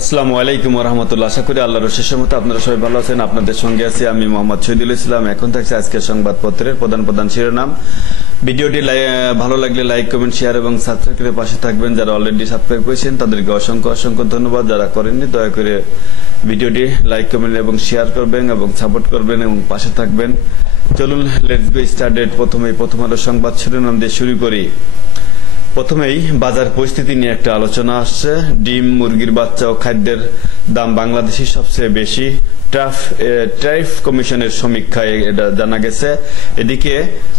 আসসালামু আলাইকুম ওয়া রাহমাতুল্লাহ। আশা করি আল্লাহর অশেষ রহমতে আপনারা সবাই ভালো আছেন। আপনাদের সঙ্গে আছি আমি মোহাম্মদ শহীদুল ইসলাম। এখন থাকছে আজকের সংবাদপত্রের প্রধান শিরোনাম। ভিডিওটি ভালো লাগলে লাইক, কমেন্ট, শেয়ার এবং সাবস্ক্রাইব করে পাশে থাকবেন। যারা অলরেডি সাবস্ক্রাইব করেছেন তাদেরকে অসংখ্য ধন্যবাদ। যারা করেননি দয়া করে ভিডিওটি লাইক, কমেন্ট এবং শেয়ার করবেন এবং সাপোর্ট করবেন এবং পাশে থাকবেন। চলুন লেটস গো স্টার্টেড। প্রথম আলো সংবাদ শিরোনাম দিয়ে শুরু করি। প্রথমেই বাজার পরিস্থিতি নিয়ে একটা আলোচনা আসছে। ডিম, মুরগির বাচ্চা ও খাদ্যের দাম বাংলাদেশে সবচেয়ে বেশি। ট্যারিফ কমিশনের সমীক্ষায় এটা জানা গেছে। এদিকে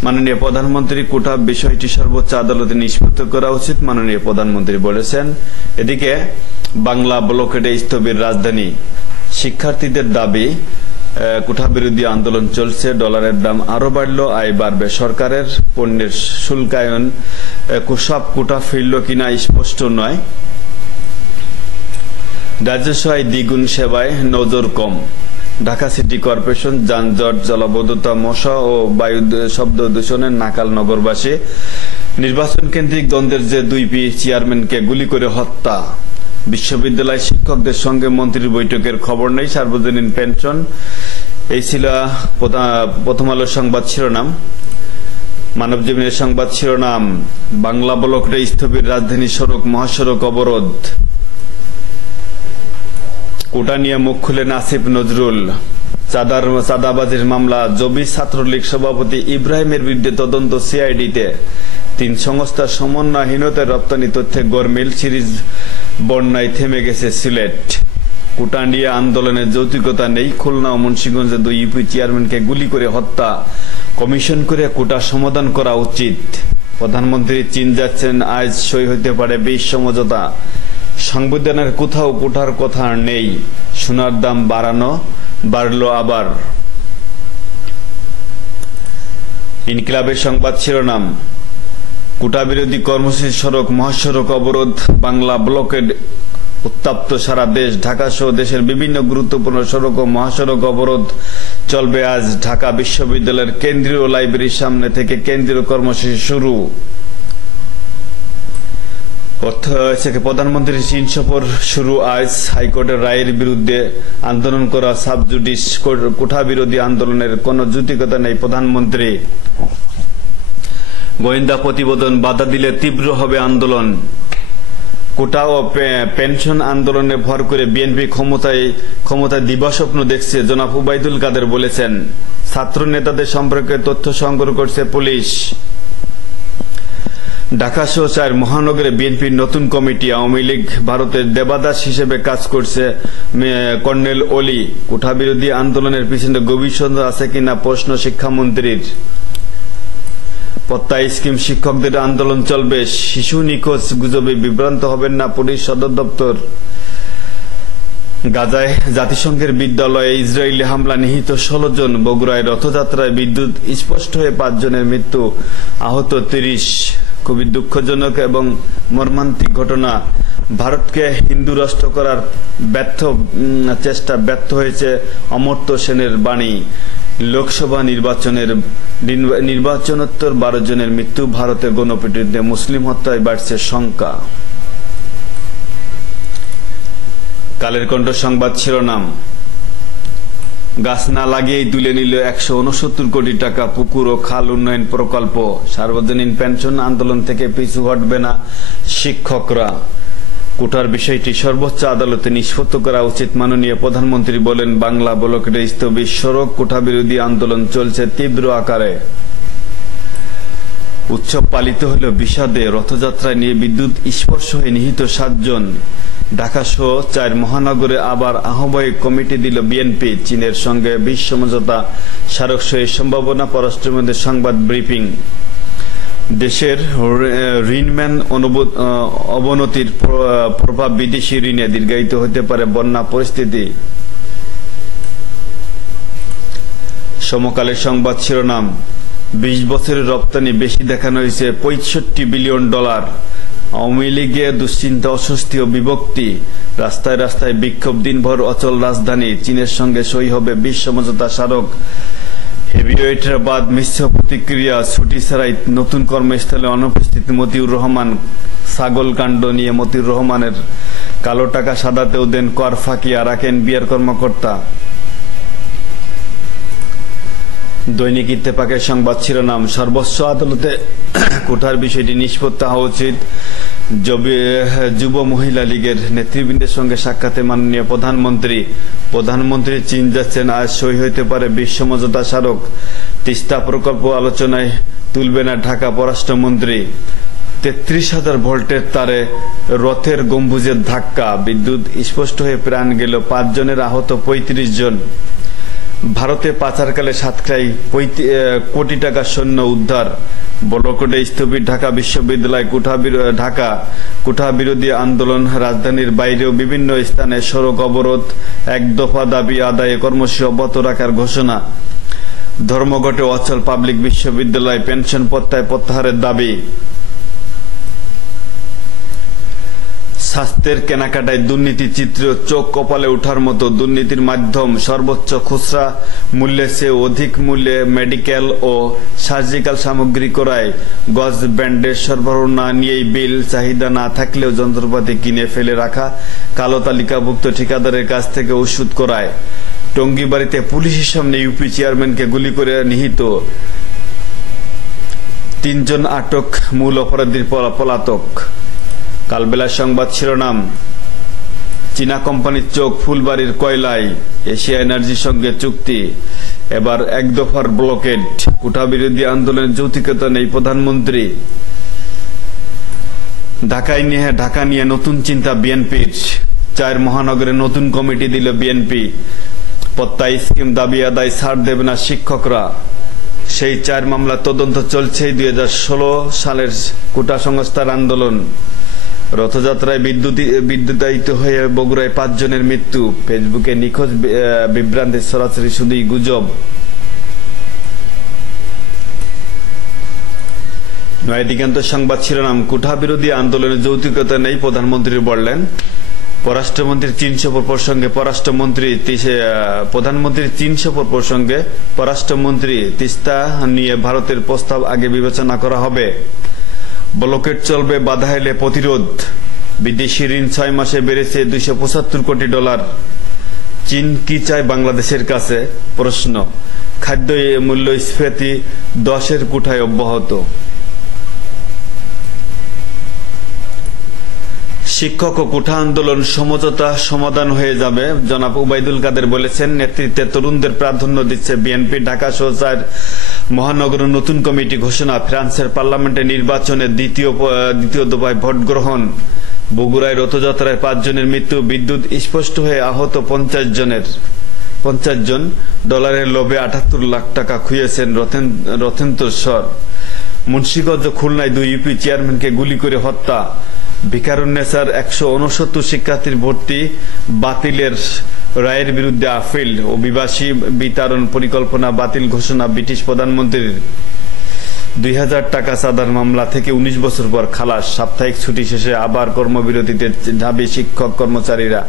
মাননীয় প্রধানমন্ত্রী কোটা বিষয়টি সর্বোচ্চ আদালতে নিষ্পত্তি করা উচিত মাননীয় প্রধানমন্ত্রী বলেছেন। এদিকে বাংলা ব্লকেডে স্থবির রাজধানী। শিক্ষার্থীদের দাবি, কোটা বিরোধী আন্দোলন চলছে। ডলারের দাম আরো বাড়লো, আয় বাড়বে। সরকারের পণ্যের শুল্কায়ন সব কোটা ফিরল কিনা স্পষ্ট নয়। রাজস্ব আয় দ্বিগুণ, সেবায় নজর কম। ঢাকা সিটি কর্পোরেশন যানজট, জলাবদ্ধতা, মশা ও বায়ু শব্দ দূষণের নাকাল নগরবাসী। নির্বাচন কেন্দ্রিক দ্বন্দ্বের যে দুই চেয়ারম্যানকে গুলি করে হত্যা। বিশ্ববিদ্যালয় শিক্ষকদের সঙ্গে মন্ত্রীর বৈঠকের খবর নেই। সার্বজনীন পেনশন। এই ছিল প্রথম আলোর সংবাদ শিরোনাম। মানবজমিনের সংবাদ শিরোনাম, বাংলা ব্লকে স্থবির রাজধানী সড়ক, মহাসড়ক অবরোধ। কোটা নিয়ে মুখ খুলেন আসিফ নজরুল। চাঁদাবাজির মামলা, জবি ছাত্রলীগ সভাপতি ইব্রাহিমের বিরুদ্ধে তদন্ত সিআইডিতে। 3 সংস্থার সমন্বয়হীনতায় রপ্তানি তথ্যে গরমিল। সিরিজ বন্যায় থেমে গেছে সিলেট। কোটা নিয়ে আন্দোলনের যৌক্তিকতা নেই। খুলনা ও মুন্সিগঞ্জে 2 ইউপি চেয়ারম্যানকে গুলি করে হত্যা। কমিশন করে কোটা সমাধান করা উচিত। প্রধানমন্ত্রী চীন যাচ্ছেন, আজ সই হতে পারে 20 সমঝোতা। সংবিধানের কোথাও কোটার কথা নেই। সোনার দাম বাড়লো আবার। ইনকিলাবের সংবাদ শিরোনাম, কোটা বিরোধী কর্মসূচি, সড়ক মহাসড়ক অবরোধ। বাংলা ব্লকেড উত্তপ্ত সারা দেশ। ঢাকা সহ দেশের বিভিন্ন গুরুত্বপূর্ণ সড়ক ও মহাসড়ক অবরোধ চলবে আজ। ঢাকা বিশ্ববিদ্যালয়ের কেন্দ্রীয় লাইব্রেরির সামনে থেকে কেন্দ্রীয় কর্মসূচি শুরু। প্রধানমন্ত্রীর চীন সফর শুরু আজ। হাইকোর্টের রায়ের বিরুদ্ধে আন্দোলন করা সাবজুডিস কোটা বিরোধী আন্দোলনের কোন যৌক্তিকতা নেই। প্রধানমন্ত্রী। গোয়েন্দা প্রতিবেদন, বাধা দিলে তীব্র হবে আন্দোলন। কোটা ও পেনশন আন্দোলনে ভর করে বিএনপি ক্ষমতায় দিবাস্বপ্ন দেখছে, জনাব উবাইদুল কাদের বলেছেন। ছাত্র নেতাদের সম্পর্কে তথ্য সংগ্রহ করছে পুলিশ। ঢাকা সহ 4 মহানগরে বিএনপির নতুন কমিটি। আওয়ামী লীগ ভারতের দেবাদাস হিসেবে কাজ করছে কর্নেল অলি। কোটা বিরোধী আন্দোলনের পিছনে গভীর সন্দেহ আছে কিনা প্রশ্ন শিক্ষামন্ত্রীর। পত্তা স্কিম, শিক্ষকদের আন্দোলন চলবে। শিশু নিখোঁজ গুজবে বিভ্রান্ত হবেন না, পুলিশ সদর দপ্তর। গাজায় জাতিসংঘের বিদ্যালয়ে ইসরায়েলি হামলা, নিহত 16 জন। বগুড়ায় রথযাত্রায় বিদ্যুৎ স্পষ্ট হয়ে 5 জনের মৃত্যু, আহত 30। খুবই দুঃখজনক এবং মর্মান্তিক ঘটনা। ভারতকে হিন্দু রাষ্ট্র করার চেষ্টা ব্যর্থ হয়েছে অমর্ত্য সেনের বাণী। লোকসভা নির্বাচনোত্তর 12 জনের মৃত্যু। ভারতে গণপিটুনিতে মুসলিম হত্যায় বাড়ছে শঙ্কা। কালের কণ্ঠ সংবাদ শিরোনাম, গাছ না লাগিয়েই তুলে নিল 169 কোটি টাকা পুকুর ও খাল উন্নয়ন প্রকল্প। সার্বজনীন পেনশন আন্দোলন থেকে পিছু হটবে না শিক্ষকরা। কোটার বিষয়টি সর্বোচ্চ আদালতে নিষ্পত্তি করা উচিত মাননীয় প্রধানমন্ত্রী বলেন। বাংলা ব্লকের স্থবির সড়ক, কোটা বিরোধী আন্দোলন চলছে তীব্র আকারে। উৎসব পালিত হল বিষাদে। রথযাত্রায় নিয়ে বিদ্যুৎ স্পর্শ হয়ে নিহত 7 জন। ঢাকা সহ 4 মহানগরে আবার আহ্বায়ক কমিটি দিল বিএনপি। চীনের সঙ্গে 20 সমঝোতা স্মারক সইয়ের সম্ভাবনা। পররাষ্ট্রমন্ত্রীর সংবাদ ব্রিফিং। দেশের ঋণম্যান অবনতির প্রভাব বিদেশি ঋণে দীর্ঘায়িত হতে পারে বন্যা পরিস্থিতি। সমকালের সংবাদ শিরোনাম, 20 বছরের রপ্তানি বেশি দেখানো হয়েছে $65 বিলিয়ন। আওয়ামী লীগে দুশ্চিন্তা, অস্বস্তি ও বিভক্তি। রাস্তায় রাস্তায় বিক্ষোভ, দিনভর অচল রাজধানী। চীনের সঙ্গে সই হবে 20 সমঝোতা স্মারক। হেভিওয়েটের বাদ মিশ্র প্রতিক্রিয়া। ছুটি ছাড়াই নতুন কর্মস্থলে অনুপস্থিত মতিউর রহমান। ছাগল কাণ্ড নিয়ে মতিউর রহমানের কালো টাকা সাদাতেও দেন কর ফাঁকি আরাকেন বিয়ার কর্মকর্তা। দৈনিক ইত্তেফাকের সংবাদ শিরোনাম, সর্বোচ্চ আদালতে কোঠার বিষয়টি নিষ্পত্তি হওয়া উচিত। যুব মহিলা লীগের নেতৃবৃন্দের সঙ্গে সাক্ষাতে মাননীয় প্রধানমন্ত্রী চীন যাচ্ছেন, আজ সই হইতে পারে বিশ্ব সমঝোতা স্মারক। তিস্তা প্রকল্প আলোচনায় তুলবে না ঢাকা পররাষ্ট্রমন্ত্রী। 33,000 ভোল্টের তারে রথের গম্বুজের ধাক্কা, বিদ্যুৎ স্পষ্ট হয়ে প্রাণ গেল, 5 জনের আহত 35 জন। ভারতে পাচারকালে সাতক্ষীরায় কোটি টাকা সৈন্য উদ্ধার। বলকটে স্থবির ঢাকা বিশ্ববিদ্যালয়। কোঠা বিরোধী আন্দোলন, রাজধানীর বাইরেও বিভিন্ন স্থানে সড়ক অবরোধ, 1 দফা দাবি আদায়ে কর্মসূচি অব্যাহত রাখার ঘোষণা। ধর্মঘটে অচল পাবলিক বিশ্ববিদ্যালয়, পেনশন প্রত্যাহারের দাবি। স্বাস্থ্যের কেনাকাটায় দুর্নীতি চিত্র চোখ কপালে ওঠার মতো। দুর্নীতির মাধ্যম, সর্বোচ্চ খুচরা মূল্যের চেয়ে অধিক মূল্যে মেডিকেল ও সার্জিক্যাল সামগ্রী ক্রয়। গজ ব্যান্ডের সরবরাহ না নিয়েই বিল, চাহিদা না থাকলেও যন্ত্রপাতি কিনে ফেলে রাখা। কালো তালিকাভুক্ত ঠিকাদারের কাছ থেকে ওষুধ ক্রয়। টঙ্গীবাড়িতে পুলিশের সামনে ইউপি চেয়ারম্যানকে গুলি করে নিহত। 3 জন আটক, মূল অপরাধীর পলাতক। কালবেলার সংবাদ শিরোনাম, চীনা কোম্পানির চোখ ফুলবাড়ির কয়লায়, এশিয়া এনার্জির সঙ্গে চুক্তি। এবার 1 দফার ব্লকেড। কোঠা বিরোধী আন্দোলনের যৌক্তিকতা নেই প্রধানমন্ত্রী। ঢাকা নিয়ে নতুন চিন্তা বিএনপির। 4 মহানগরে নতুন কমিটি দিল বিএনপি। পত্তা স্কিম দাবি আদায় ছাড় দেবে না শিক্ষকরা। সেই 4 মামলা তদন্ত চলছে। 2016 সালের কোটা সংস্থার আন্দোলন। রথযাত্রায় বিদ্যুতায়িত হয়ে বগুড়ায় 5 জনের মৃত্যু। ফেসবুকে নিখোঁজ বিভ্রান্তি সরাসরি শুধুই গুজব। নয় দিগন্ত সংবাদ শিরোনাম, কোঠা বিরোধী আন্দোলনের যৌক্তিকতা নেই প্রধানমন্ত্রী বললেন। পররাষ্ট্রমন্ত্রীর চীন সফর প্রসঙ্গে প্রধানমন্ত্রীর চীন সফর প্রসঙ্গে পররাষ্ট্রমন্ত্রী, তিস্তা নিয়ে ভারতের প্রস্তাব আগে বিবেচনা করা হবে। ব্লকেট চলবে, বাধা এলে প্রতিরোধ। বিদেশি ঋণ 6 মাসে বেড়েছে $275 কোটি। চীন কি চায় বাংলাদেশের কাছে? প্রশ্ন। খাদ্য মূল্যস্ফীতি 10-এর কোঠায় অব্যাহত। শিক্ষক ও কোঠা আন্দোলন সমঝোতা সমাধান হয়ে যাবে, জনাব উবাইদুল কাদের বলেছেন। নেতৃত্বে তরুণদের প্রাধান্য দিচ্ছে বিএনপি। ঢাকা সহ 4 মহানগরের নতুন কমিটি ঘোষণা। ফ্রান্সের পার্লামেন্টের নির্বাচনে দ্বিতীয় দফায় ভোট গ্রহণ। বগুড়ায় রথযাত্রায় 5 জনের মৃত্যু। বিদ্যুৎ স্পষ্ট হয়ে আহত 50 জন। ডলারের লোভে 78 লাখ টাকা খুইয়েছেন রথেন্তর। মুন্সিগঞ্জ, খুলনায় 2 ইউপি চেয়ারম্যানকে গুলি করে হত্যা। ভিকারুন্নেসার 169 শিক্ষার্থীর ভর্তি বাতিলের রায়ের বিরুদ্ধে আপিল। অভিবাসী বিতরণ পরিকল্পনা বাতিল ঘোষণা ব্রিটিশ প্রধানমন্ত্রীর। 2000 টাকা চাঁদার মামলা থেকে 19 বছর পর খালাস। সাপ্তাহিক ছুটি শেষে আবার কর্মবিরতিতে ঢাবি শিক্ষক কর্মচারীরা।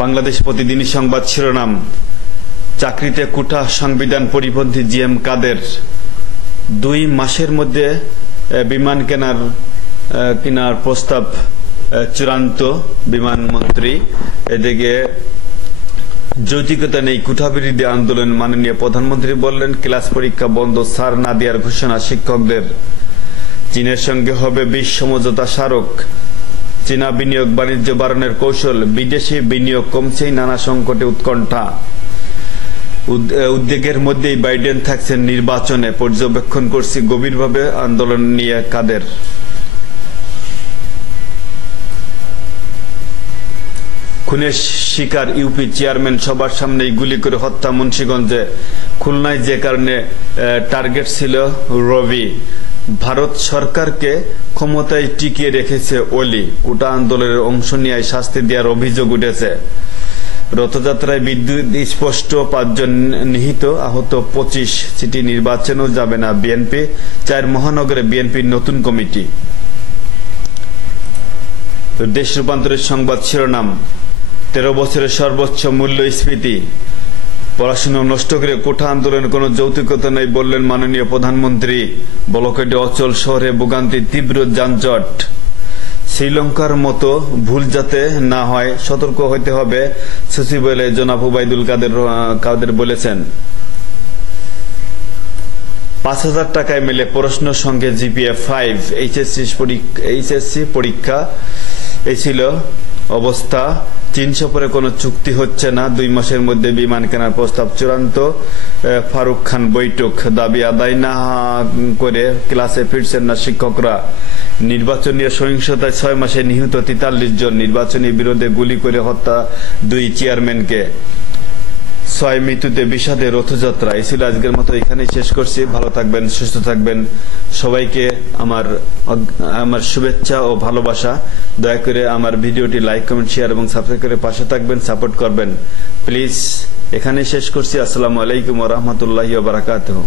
বাংলাদেশ প্রতিদিনই সংবাদ শিরোনাম, চাকরিতে কোটা সংবিধান পরিপন্থী জিএম কাদের। 2 মাসের মধ্যে বিমান কেনার প্রস্তাব চূড়ান্ত। বিমানমন্ত্রী। এদিকে যৌক্তিকতা নেই কোঠা বিরোধী আন্দোলন, মাননীয় প্রধানমন্ত্রী বললেন। ক্লাস পরীক্ষা বন্ধ, ছাড় না দেওয়ার ঘোষণা শিক্ষকদের। চীনের সঙ্গে হবে 20 সমঝোতা স্মারক। চীনা বিনিয়োগ বাণিজ্য বাড়ানোর কৌশল। বিদেশি বিনিয়োগ কমছেই, নানা সংকটে উৎকণ্ঠা। উদ্বেগের মধ্যেই বাইডেন থাকছেন নির্বাচনে। পর্যবেক্ষণ করছি গভীরভাবে, আন্দোলন নিয়ে কাদের। খুনের শিকার ইউপি চেয়ারম্যান, সবার সামনেই গুলি করে হত্যা মুন্সিগঞ্জে। খুলনায় যে কারণে টার্গেট ছিল রবি। ভারত সরকারকে ক্ষমতায় টিকিয়ে রেখেছে ওলি। কোটা আন্দোলনের অংশ নিয়ে শাস্তি দেওয়ার অভিযোগ উঠেছে। রথযাত্রায় বিদ্যুৎ স্পষ্ট, 5 জন নিহত, আহত 25। সিটি নির্বাচনেও যাবে না বিএনপি। 4 মহানগরে বিএনপির নতুন কমিটি। দেশ রূপান্তরের সংবাদ শিরোনাম, 13 বছরের সর্বোচ্চ মূল্যস্ফীতি। পড়াশোনা নষ্ট করে কোঠা আন্দোলনের কোন যৌক্তিকতা নেই বললেন মাননীয় প্রধানমন্ত্রী। ব্লকেডে অচল, শহরে ভোগান্তি, তীব্র যানজট। শ্রীলঙ্কার মতো ভুল যাতে না হয় সতর্ক হতে হবে সচিবালয়ে জনাব ওবায়দুল কাদের বলেছেন। 5,000 টাকায় মেলে প্রশ্ন সঙ্গে জিপিএ 5 এইচএসসি পরীক্ষা। এই ছিল অবস্থা। 300 পরে কোনো চুক্তি হচ্ছে না, 2 মাসের মধ্যে বিমান কেনার প্রস্তাব চূড়ান্ত। ফারুক খান বৈঠক, দাবি আদায় না করে ক্লাসে ফিরছেন না শিক্ষকরা। নির্বাচনী সহিংসতায় 6 মাসে নিহত 43 জন, নির্বাচনী বিরোধে গুলি করে হত্যা 2 চেয়ারম্যানকে। 6 মৃত্যুতে বিষাদে রথযাত্রা। এই ছিল আজকের মতো, এখানেই শেষ করছি। ভালো থাকবেন, সুস্থ থাকবেন। সবাইকে আমার শুভেচ্ছা ও ভালোবাসা। দয়া করে আমার ভিডিওটি লাইক, কমেন্ট, শেয়ার এবং সাবস্ক্রাইব করে পাশে থাকবেন, সাপোর্ট করবেন প্লিজ। এখানেই শেষ করছি। আসসালামু আলাইকুম ওয়া রাহমাতুল্লাহি ওয়া বারাকাতুহু।